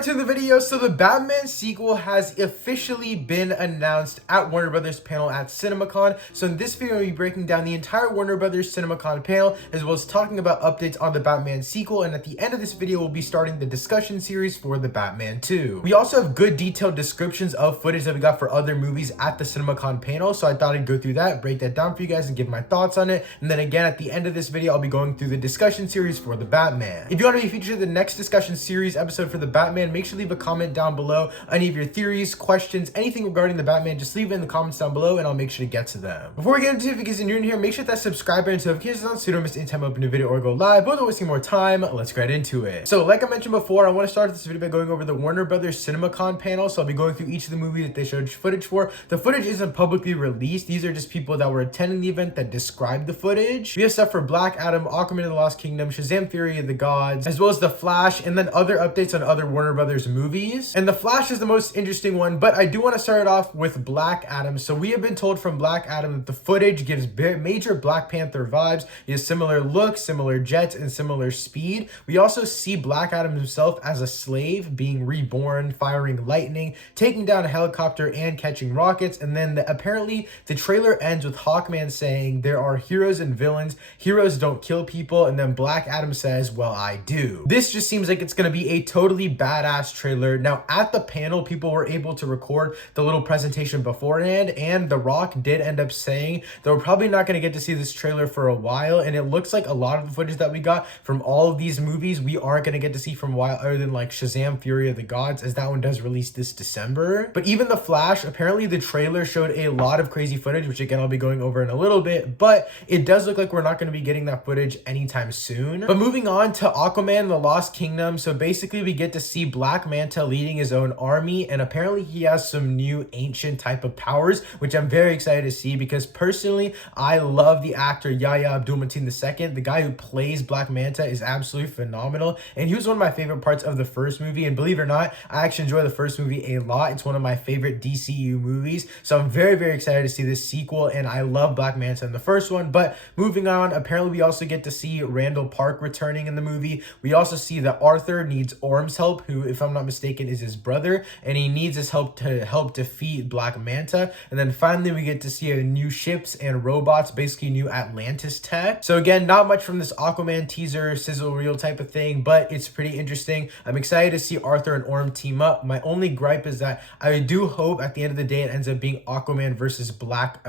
back to the video. So the Batman sequel has officially been announced at Warner Brothers panel at CinemaCon. So in this video, we'll be breaking down the entire Warner Brothers CinemaCon panel, as well as talking about updates on the Batman sequel. And at the end of this video, we'll be starting the discussion series for the Batman 2. We also have good detailed descriptions of footage that we got for other movies at the CinemaCon panel. So I thought I'd go through that, break that down for you guys and give my thoughts on it. And then again, at the end of this video, I'll be going through the discussion series for the Batman. If you want to be featured in the next discussion series episode for the Batman, make sure to leave a comment down below. Any of your theories, questions, anything regarding the Batman, just leave it in the comments down below and I'll make sure to get to them. Before we get into it, if you guys are new in here, make sure that subscribe button and notifications on so you don't miss any time I open a video or go live. But without wasting more time, let's get into it. So like I mentioned before, I want to start this video by going over the Warner Brothers CinemaCon panel. So I'll be going through each of the movies that they showed footage for. The footage isn't publicly released. These are just people that were attending the event that described the footage. We have stuff for Black Adam, Aquaman and the Lost Kingdom, Shazam Fury of the Gods, as well as The Flash, and then other updates on other Warner Brothers movies. And The Flash is the most interesting one, but I do want to start it off with Black Adam. So we have been told from Black Adam that the footage gives major Black Panther vibes. He has similar look, similar jets, and similar speed. We also see Black Adam himself as a slave, being reborn, firing lightning, taking down a helicopter, and catching rockets. And then apparently the trailer ends with Hawkman saying there are heroes and villains. Heroes don't kill people. And then Black Adam says, well, I do. This just seems like it's going to be a totally badass trailer. Now at the panel, people were able to record the little presentation beforehand, and The Rock did end up saying that we're probably not going to get to see this trailer for a while, and it looks like a lot of the footage that we got from all of these movies we aren't going to get to see from a while, other than like Shazam Fury of the Gods, as that one does release this December. But even The Flash, apparently the trailer showed a lot of crazy footage, which again I'll be going over in a little bit, but it does look like we're not going to be getting that footage anytime soon. But moving on to Aquaman the Lost Kingdom, so basically we get to see Black Manta leading his own army, and apparently he has some new ancient type of powers, which I'm very excited to see, because personally I love the actor Yahya Abdul-Mateen II. The guy who plays Black Manta is absolutely phenomenal, and he was one of my favorite parts of the first movie, and believe it or not, I actually enjoy the first movie a lot. It's one of my favorite DCU movies, so I'm very excited to see this sequel, and I love Black Manta in the first one. But moving on, apparently we also get to see Randall Park returning in the movie. We also see that Arthur needs Orm's help, who, if I'm not mistaken, is his brother, and he needs his help to help defeat Black Manta. And then finally we get to see new ships and robots, basically new Atlantis tech. So again, not much from this Aquaman teaser sizzle reel type of thing, but it's pretty interesting. I'm excited to see Arthur and Orm team up. My only gripe is that I do hope at the end of the day it ends up being Aquaman versus Black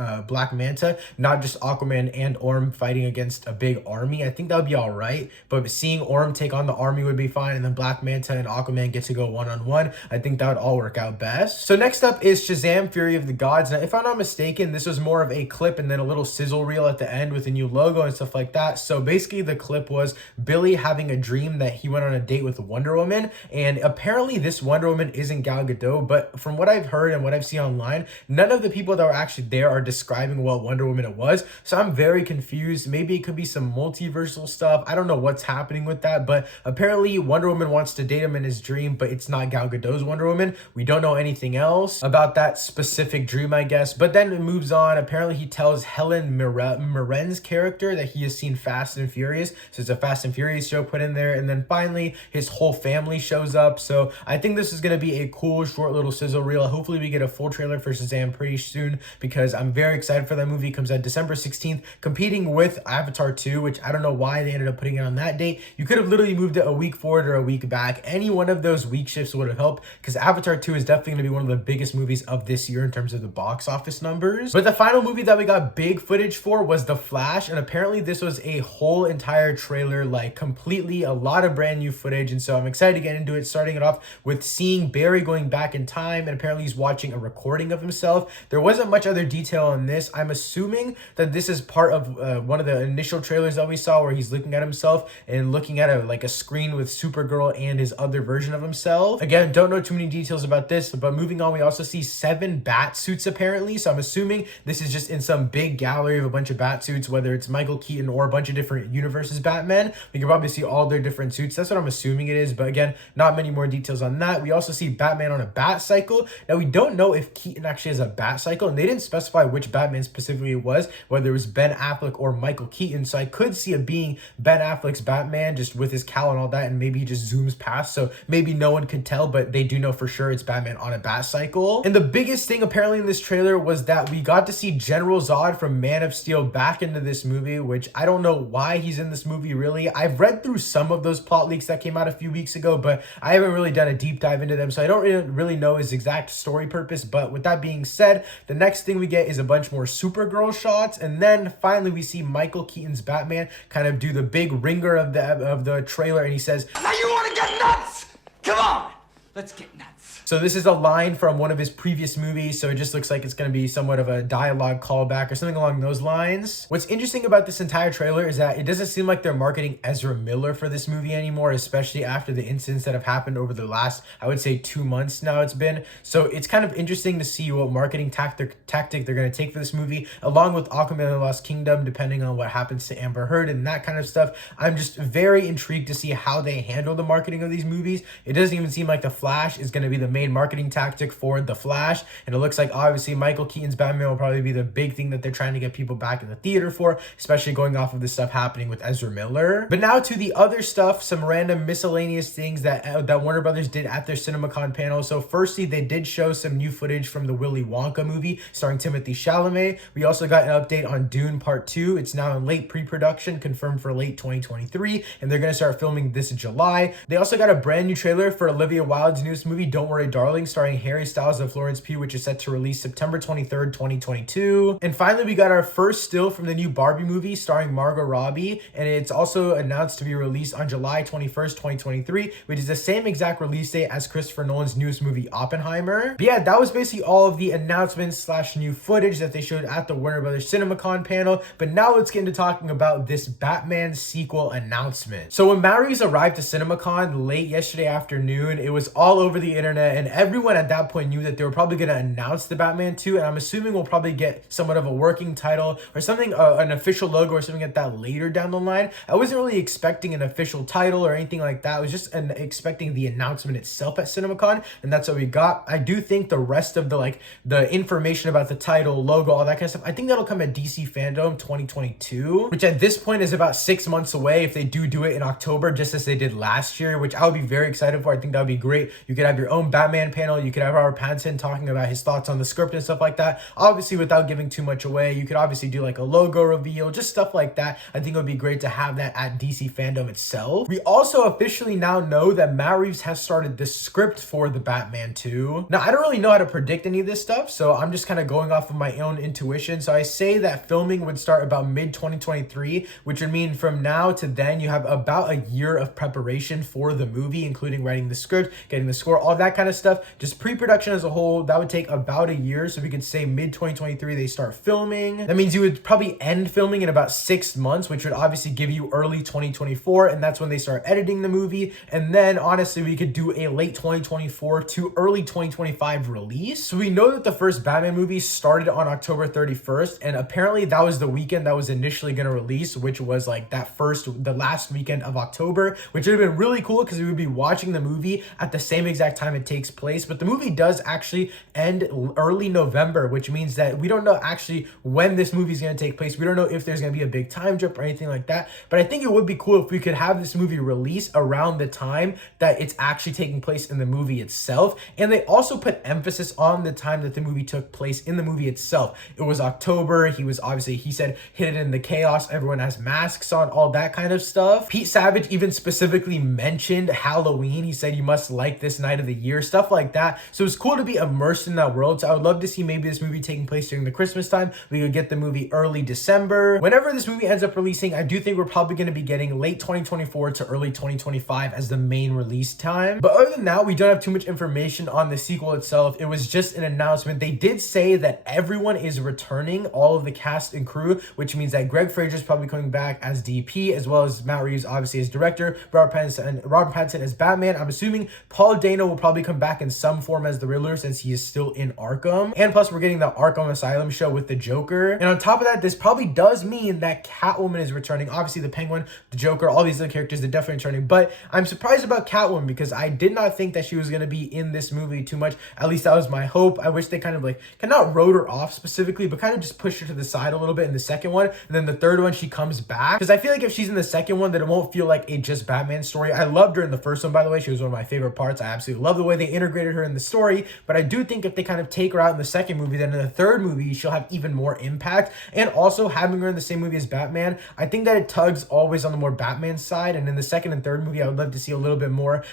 Manta, not just Aquaman and Orm fighting against a big army. I think that would be all right, but seeing Orm take on the army would be fine, and then Black Manta and Aquaman get to go one-on-one. I think that would all work out best. So next up is Shazam Fury of the Gods. Now if I'm not mistaken, this was more of a clip and then a little sizzle reel at the end with a new logo and stuff like that. So basically the clip was Billy having a dream that he went on a date with Wonder Woman, and apparently this Wonder Woman isn't Gal Gadot, but from what I've heard and what I've seen online, none of the people that were actually there are describing what Wonder Woman it was. So I'm very confused. Maybe it could be some multiversal stuff. I don't know what's happening with that, but apparently Wonder Woman wants to date him in his dream, but it's not Gal Gadot's Wonder Woman. We don't know anything else about that specific dream, I guess. But then it moves on. Apparently he tells Helen Mirren's character that he has seen Fast and Furious, so it's a Fast and Furious show put in there. And then finally his whole family shows up. So I think this is going to be a cool short little sizzle reel. Hopefully we get a full trailer for Shazam pretty soon, because I'm very excited for that movie. It comes out December 16th, competing with Avatar 2, which I don't know why they ended up putting it on that date. You could have literally moved it a week forward or a week back. Any one of those week shifts would have helped, because Avatar 2 is definitely going to be one of the biggest movies of this year in terms of the box office numbers. But the final movie that we got big footage for was The Flash, and apparently this was a whole entire trailer, like completely a lot of brand new footage. And so I'm excited to get into it, starting it off with seeing Barry going back in time, and apparently he's watching a recording of himself. There wasn't much other detail on this. I'm assuming that this is part of one of the initial trailers that we saw, where he's looking at himself and looking at a screen with Supergirl and his other version of himself. Again, don't know too many details about this, but moving on, we also see 7 bat suits apparently. So I'm assuming this is just in some big gallery of a bunch of bat suits, whether it's Michael Keaton or a bunch of different universes Batman. We can probably see all their different suits. That's what I'm assuming it is, but again, not many more details on that. We also see Batman on a bat cycle. Now we don't know if Keaton actually has a bat cycle, and they didn't specify which Batman specifically it was, whether it was Ben Affleck or Michael Keaton. So I could see it being Ben Affleck's Batman, just with his cowl and all that, and maybe he just zooms past. So maybe maybe no one could tell, but they do know for sure it's Batman on a bat cycle. And the biggest thing apparently in this trailer was that we got to see General Zod from Man of Steel back into this movie, which I don't know why he's in this movie really. I've read through some of those plot leaks that came out a few weeks ago, but I haven't really done a deep dive into them, so I don't really know his exact story purpose. But with that being said, the next thing we get is a bunch more Supergirl shots, and then finally we see Michael Keaton's Batman kind of do the big ringer of the trailer, and he says, "Now you want to get nuts? Come on, let's get nuts." So this is a line from one of his previous movies, so it just looks like it's going to be somewhat of a dialogue callback or something along those lines. What's interesting about this entire trailer is that it doesn't seem like they're marketing Ezra Miller for this movie anymore, especially after the incidents that have happened over the last, I would say, 2 months now it's been. So it's kind of interesting to see what marketing tactic they're going to take for this movie, along with Aquaman and the Lost Kingdom, depending on what happens to Amber Heard and that kind of stuff. I'm just very intrigued to see how they handle the marketing of these movies. It doesn't even seem like The Flash is going to be the main marketing tactic for The Flash, and it looks like obviously Michael Keaton's Batman will probably be the big thing that they're trying to get people back in the theater for, especially going off of the stuff happening with Ezra Miller. But now to the other stuff, some random miscellaneous things that Warner Brothers did at their CinemaCon panel. So firstly, they did show some new footage from the Willy Wonka movie starring Timothée Chalamet. We also got an update on Dune Part 2. It's now in late pre-production, confirmed for late 2023, and they're going to start filming this July. They also got a brand new trailer for Olivia Wilde's newest movie, Don't Worry Darling, starring Harry Styles and Florence Pugh, which is set to release September 23rd, 2022. And finally, we got our first still from the new Barbie movie starring Margot Robbie, and it's also announced to be released on July 21st, 2023, which is the same exact release date as Christopher Nolan's newest movie, Oppenheimer. But yeah, that was basically all of the announcements slash new footage that they showed at the Warner Brothers CinemaCon panel. But now let's get into talking about this Batman sequel announcement. So when Matt Reeves arrived to CinemaCon late yesterday afternoon, it was all over the internet, and everyone at that point knew that they were probably going to announce the Batman 2, and I'm assuming we'll probably get somewhat of a working title or something, an official logo or something like that later down the line. I wasn't really expecting an official title or anything like that. I was just expecting the announcement itself at CinemaCon, and that's what we got. I do think the rest of the information about the title, logo, all that kind of stuff, I think that'll come at DC Fandom 2022, which at this point is about 6 months away if they do it in October, just as they did last year, which I would be very excited for. I think that would be great. You could have your own Batman panel. You could have Robert Pattinson talking about his thoughts on the script and stuff like that. Obviously, without giving too much away, you could obviously do like a logo reveal, just stuff like that. I think it would be great to have that at DC Fandom itself. We also officially now know that Matt Reeves has started the script for the Batman 2. Now, I don't really know how to predict any of this stuff, so I'm just kind of going off of my own intuition. So I say that filming would start about mid-2023, which would mean from now to then you have about a year of preparation for the movie, including writing the script, getting the score, all that kind of stuff. Just pre-production as a whole, that would take about a year. So we could say mid-2023 they start filming. That means you would probably end filming in about 6 months, which would obviously give you early 2024, and that's when they start editing the movie. And then honestly, we could do a late 2024 to early 2025 release. So we know that the first Batman movie started on October 31st, and apparently that was the weekend that was initially going to release, which was like the last weekend of October, which would have been really cool because we would be watching the movie at the same exact time it takes place. But the movie does actually end early November, which means that we don't know actually when this movie is going to take place. We don't know if there's going to be a big time jump or anything like that, but I think it would be cool if we could have this movie release around the time that it's actually taking place in the movie itself. And they also put emphasis on the time that the movie took place in the movie itself. It was October. He said hidden in the chaos, everyone has masks on, all that kind of stuff. Pete Savage even specifically mentioned Halloween. He said you must like this night of the year, stuff like that. So it's cool to be immersed in that world. So I would love to see maybe this movie taking place during the Christmas time. We could get the movie early December. Whenever this movie ends up releasing, I do think we're probably going to be getting late 2024 to early 2025 as the main release time. But other than that, we don't have too much information on the sequel itself. It was just an announcement. They did say that everyone is returning, all of the cast and crew, which means that Greg Fraser's probably coming back as DP, as well as Matt Reeves obviously as director, Robert Pattinson as Batman. I'm assuming Paul Dano will probably come back in some form as the Riddler since he is still in Arkham. And plus we're getting the Arkham Asylum show with the Joker. And on top of that, this probably does mean that Catwoman is returning. Obviously the Penguin, the Joker, all these other characters, they're definitely returning. But I'm surprised about Catwoman because I did not think that she was going to be in this movie too much. At least that was my hope. I wish they kind of like, not wrote her off specifically, but kind of just pushed her to the side a little bit in the second one. And then the third one, she comes back. Because I feel like if she's in the second one, then it won't feel like a just Batman story. I loved her in the first one, by the way. She was one of my favorite parts. I absolutely love the way they integrated her in the story. But I do think if they kind of take her out in the second movie, then in the third movie, she'll have even more impact. And also having her in the same movie as Batman, I think that it tugs always on the more Batman side. And in the second and third movie, I would love to see a little bit more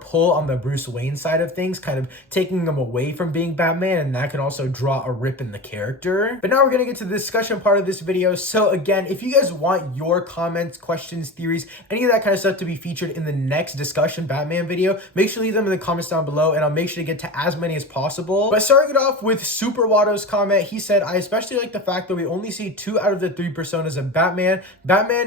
pull on the Bruce Wayne side of things, kind of taking him away from being Batman. And that can also draw a rip in the character. But now we're going to get to the discussion part of this video. So again, if you guys want your comments, questions, theories, any of that kind of stuff to be featured in the next discussion Batman video, make sure to leave them in the comments down below and I'll make sure to get to as many as possible. But starting it off with Super Watto's comment, he said, I especially like the fact that we only see 2 out of the 3 personas of Batman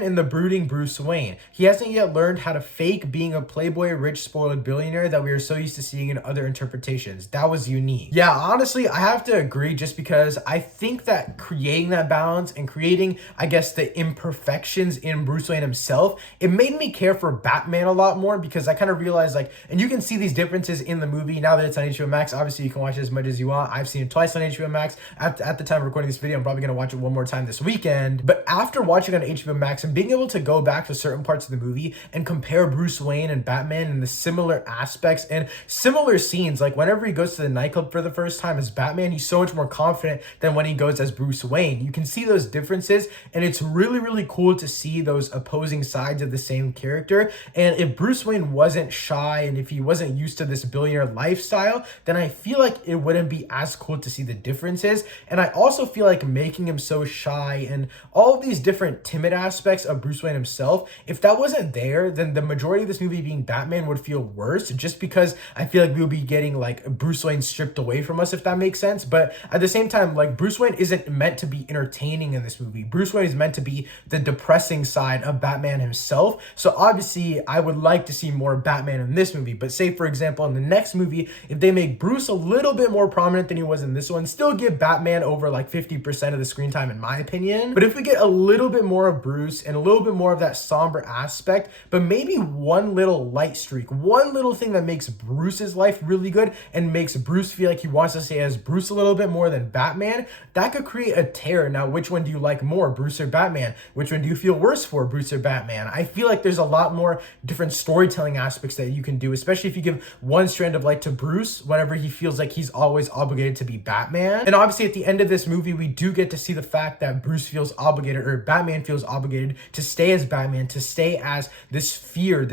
and the brooding Bruce Wayne. He hasn't yet learned how to fake being a playboy, rich, spoiled billionaire that we are so used to seeing in other interpretations. That was unique. Yeah, honestly, I have to agree just because I think that creating that balance and creating, I guess, the imperfections in Bruce Wayne himself, it made me care for Batman a lot more because I kind of realized like, and you can see these differences in the movie now that it's on HBO Max. Obviously, you can watch it as much as you want. I've seen it twice on HBO Max. At the time of recording this video, I'm probably going to watch it one more time this weekend. But after watching on HBO Max and being able to go back to certain parts of the movie and compare Bruce Wayne and Batman and the similar aspects and similar scenes, like whenever he goes to the nightclub for the first time as Batman, he's so much more confident than when he goes as Bruce Wayne. You can see those differences and it's really, really cool to see those opposing sides of the same character. And if Bruce Wayne wasn't shy and if he wasn't used to this billionaire lifestyle, then I feel like it wouldn't be as cool to see the differences. And I also feel like making him so shy and all of these different timid aspects of Bruce Wayne himself, if that wasn't there, then the majority of this movie being Batman would feel worse just because I feel like we'll be getting like Bruce Wayne stripped away from us, if that makes sense. But at the same time, like Bruce Wayne isn't meant to be entertaining in this movie. Bruce Wayne is meant to be the depressing side of Batman himself. So obviously I would like to see more Batman in this movie. But say for example, in the next movie, if they make Bruce a little bit more prominent than he was in this one, still give Batman over like 50% of the screen time in my opinion. But if we get a little bit more of Bruce and a little bit more of that somber aspect, but maybe one little light streak, one little thing that makes Bruce's life really good and makes Bruce feel like he wants to stay as Bruce a little bit more than Batman, that could create a tear. Now, which one do you like more, Bruce or Batman? Which one do you feel worse for, Bruce or Batman? I feel like there's a lot more different storytelling aspects that you can do, especially if you give one strand of light to Bruce whenever he feels like he's always obligated to be Batman. And obviously at the end of this movie, we do get to see the fact that Bruce feels obligated, or Batman feels obligated to stay as Batman, to stay as this fear,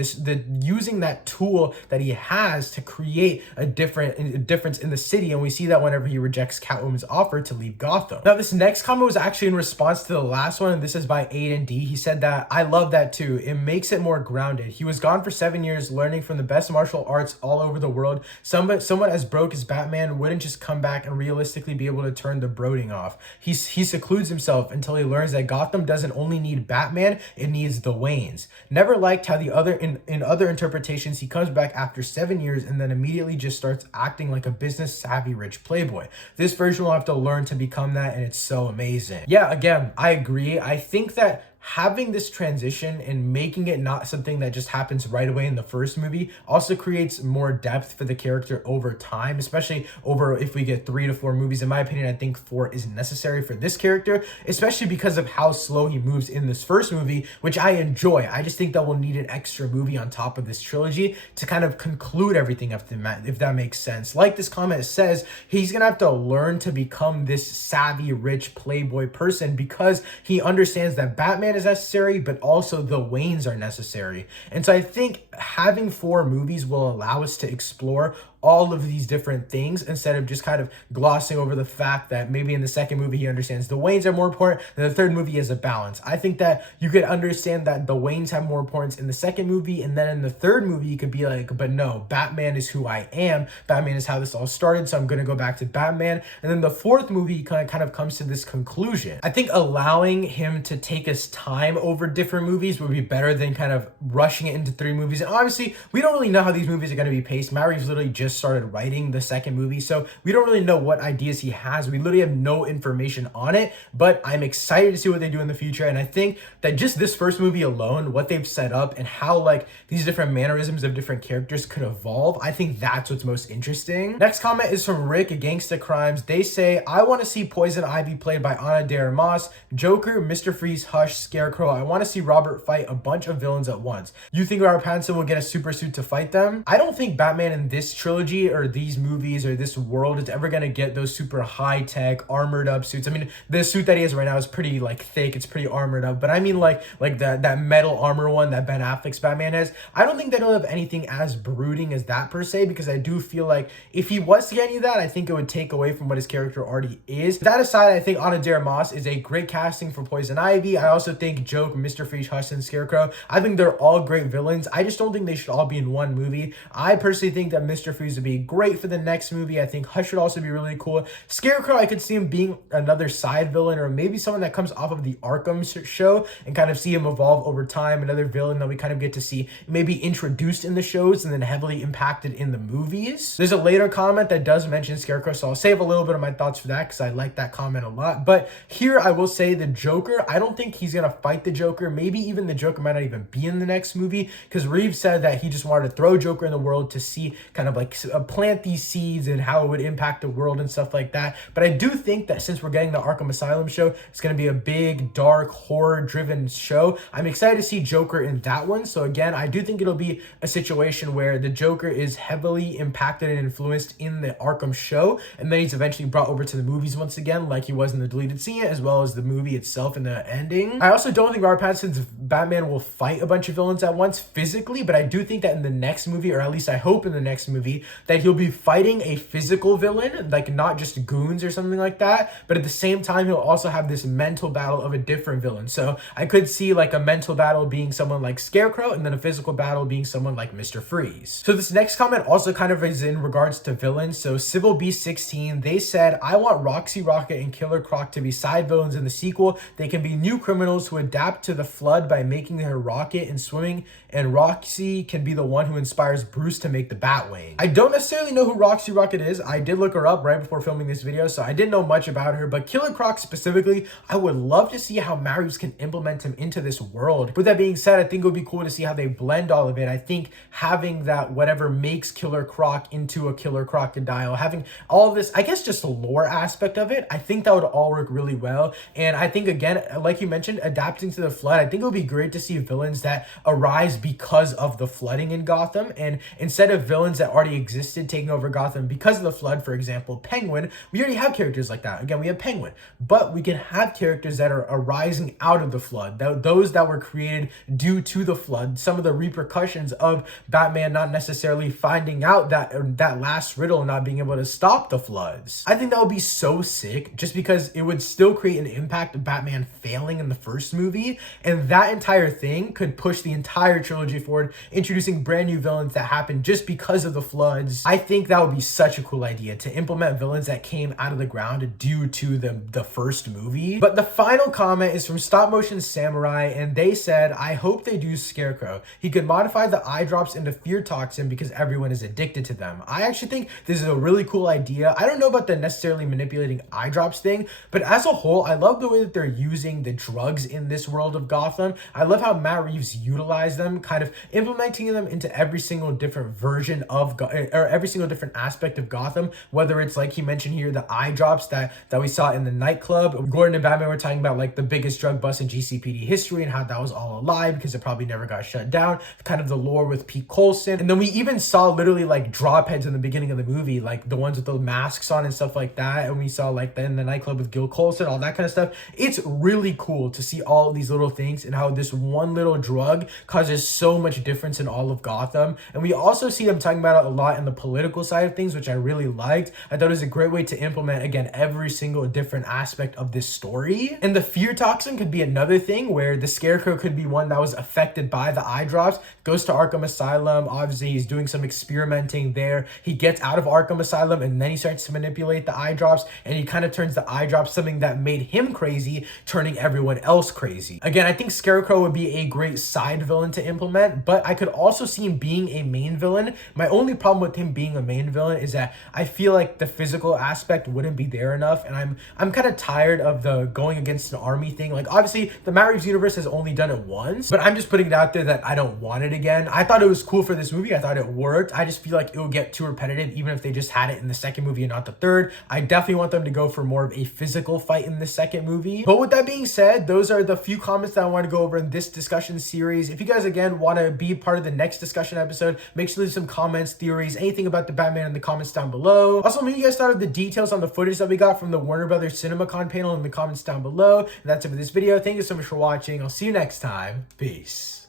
using that tool that he has to create a difference in the city. And we see that whenever he rejects Catwoman's offer to leave Gotham. Now, this next comment was actually in response to the last one, and this is by Aiden D. He said that, I love that too. It makes it more grounded. He was gone for 7 years learning from the best martial arts all over the world. Someone as broke as Batman wouldn't just come back and realistically be able to turn the brooding off. He secludes himself until he learns that Gotham doesn't only need Batman, it needs the Waynes. Never liked how in other interpretations he comes back after 7 years and then immediately just starts acting like a business savvy rich playboy. This version will have to learn to become that, and it's so amazing. Yeah, again, I agree. I think that having this transition and making it not something that just happens right away in the first movie also creates more depth for the character over time, especially over if we get 3 to 4 movies. In my opinion, I think 4 is necessary for this character, especially because of how slow he moves in this first movie, which I enjoy. I just think that we'll need an extra movie on top of this trilogy to kind of conclude everything, if that makes sense. Like this comment says, he's gonna have to learn to become this savvy, rich playboy person because he understands that Batman is necessary, but also the Waynes are necessary. And so I think having 4 movies will allow us to explore all of these different things instead of just kind of glossing over the fact that maybe in the second movie he understands the Waynes are more important and the third movie is a balance. I think that you could understand that the Waynes have more importance in the second movie, and then in the third movie you could be like, but no, Batman is who I am. Batman is how this all started, so I'm going to go back to Batman. And then the fourth movie kind of comes to this conclusion. I think allowing him to take his time time over different movies would be better than kind of rushing it into 3 movies. And obviously, we don't really know how these movies are going to be paced. Matt Reeves literally just started writing the second movie, so we don't really know what ideas he has. We literally have no information on it, but I'm excited to see what they do in the future. And I think that just this first movie alone, what they've set up and how like these different mannerisms of different characters could evolve, I think that's what's most interesting. Next comment is from Rick, Gangsta Crimes. They say, I want to see Poison Ivy played by Ana de Armas, Joker, Mr. Freeze, Hush, Scarecrow. I want to see Robert fight a bunch of villains at once. You think Robert Pattinson will get a super suit to fight them? I don't think Batman in this trilogy or these movies or this world is ever going to get those super high-tech armored up suits. I mean, the suit that he has right now is pretty like thick, it's pretty armored up, but I mean like that metal armor one that Ben Affleck's Batman has. I don't think that he'll have anything as brooding as that per se, because I do feel like if he was to get any of that, I think it would take away from what his character already is. That aside, I think Ana de Armas is a great casting for Poison Ivy. I also think Joke, Mr. Freeze, Hush, and Scarecrow, I think they're all great villains. I just don't think they should all be in one movie. I personally think that Mr. Freeze would be great for the next movie. I think Hush would also be really cool. Scarecrow, I could see him being another side villain, or maybe someone that comes off of the Arkham show and kind of see him evolve over time. Another villain that we kind of get to see maybe introduced in the shows and then heavily impacted in the movies. There's a later comment that does mention Scarecrow, so I'll save a little bit of my thoughts for that because I like that comment a lot. But here I will say the Joker, I don't think he's gonna fight the Joker. Maybe even the Joker might not even be in the next movie, because Reeves said that he just wanted to throw Joker in the world to see kind of like plant these seeds and how it would impact the world and stuff like that. But I do think that since we're getting the Arkham Asylum show, it's going to be a big, dark, horror-driven show. I'm excited to see Joker in that one. So again, I do think it'll be a situation where the Joker is heavily impacted and influenced in the Arkham show, and then he's eventually brought over to the movies once again, like he was in the deleted scene, as well as the movie itself and the ending. I also don't think Robert Pattinson's Batman will fight a bunch of villains at once physically, but I do think that in the next movie, or at least I hope in the next movie, that he'll be fighting a physical villain, like not just goons or something like that, but at the same time, he'll also have this mental battle of a different villain. So I could see like a mental battle being someone like Scarecrow, and then a physical battle being someone like Mr. Freeze. So this next comment also kind of is in regards to villains. So Civil Beast 16, they said, I want Roxy, Rocket, and Killer Croc to be side villains in the sequel. They can be new criminals who adapt to the flood by making her rocket and swimming, and Roxy can be the one who inspires Bruce to make the Batwing. I don't necessarily know who Roxy Rocket is. I did look her up right before filming this video, so I didn't know much about her, but Killer Croc specifically, I would love to see how Matt Reeves can implement him into this world. With that being said, I think it would be cool to see how they blend all of it. I think having that whatever makes Killer Croc into a killer crocodile, having all of this, I guess just the lore aspect of it, I think that would all work really well. And I think, again, like you mentioned, adapting to the flood, I think it would be great to see villains that arise because of the flooding in Gotham, and instead of villains that already existed taking over Gotham because of the flood, for example, Penguin, we already have characters like that. Again, we have Penguin, but we can have characters that are arising out of the flood, those that were created due to the flood, some of the repercussions of Batman not necessarily finding out that last riddle and not being able to stop the floods. I think that would be so sick, just because it would still create an impact of Batman failing in the first movie, and that entire thing could push the entire trilogy forward, introducing brand new villains that happened just because of the floods. I think that would be such a cool idea to implement villains that came out of the ground due to the first movie. But the final comment is from Stop Motion Samurai, and they said, I hope they do Scarecrow. He could modify the eye drops into fear toxin because everyone is addicted to them. I actually think this is a really cool idea. I don't know about the necessarily manipulating eye drops thing, but as a whole, I love the way that they're using the drugs in this world of Gotham. I love how Matt Reeves utilized them, kind of implementing them into every single different version of or every single different aspect of Gotham, whether it's like he mentioned here, the eye drops that we saw in the nightclub. Gordon and Batman were talking about like the biggest drug bust in GCPD history and how that was all a lie because it probably never got shut down, kind of the lore with Pete Colson. And then we even saw literally like drop heads in the beginning of the movie, like the ones with the masks on and stuff like that. And we saw like in the nightclub with Gil Colson, all that kind of stuff. It's really cool to see all of these little things and how this one little drug causes so much difference in all of Gotham. And we also see them talking about it a lot in the political side of things, which I really liked. I thought it was a great way to implement, again, every single different aspect of this story. And the fear toxin could be another thing where the Scarecrow could be one that was affected by the eye drops, goes to Arkham Asylum. Obviously, he's doing some experimenting there. He gets out of Arkham Asylum and then he starts to manipulate the eye drops, and he kind of turns the eye drops something that made him crazy, turning everyone else crazy. Again, I think Scarecrow would be a great side villain to implement, but I could also see him being a main villain. My only problem with him being a main villain is that I feel like the physical aspect wouldn't be there enough, and I'm kind of tired of the going against an army thing. Like, obviously the Matt Reeves universe has only done it once, but I'm just putting it out there that I don't want it again. I thought it was cool for this movie. I thought it worked. I just feel like it would get too repetitive even if they just had it in the second movie and not the third. I definitely want them to go for more of a physical fight in the second movie. But with that being said, those are the few comments that I want to go over in this discussion series. If you guys again want to be part of the next discussion episode, make sure to leave some comments, theories, anything about the Batman in the comments down below. Also, let me know you guys thought of the details on the footage that we got from the Warner Brothers CinemaCon panel in the comments down below. And that's it for this video. Thank you so much for watching. I'll see you next time. Peace.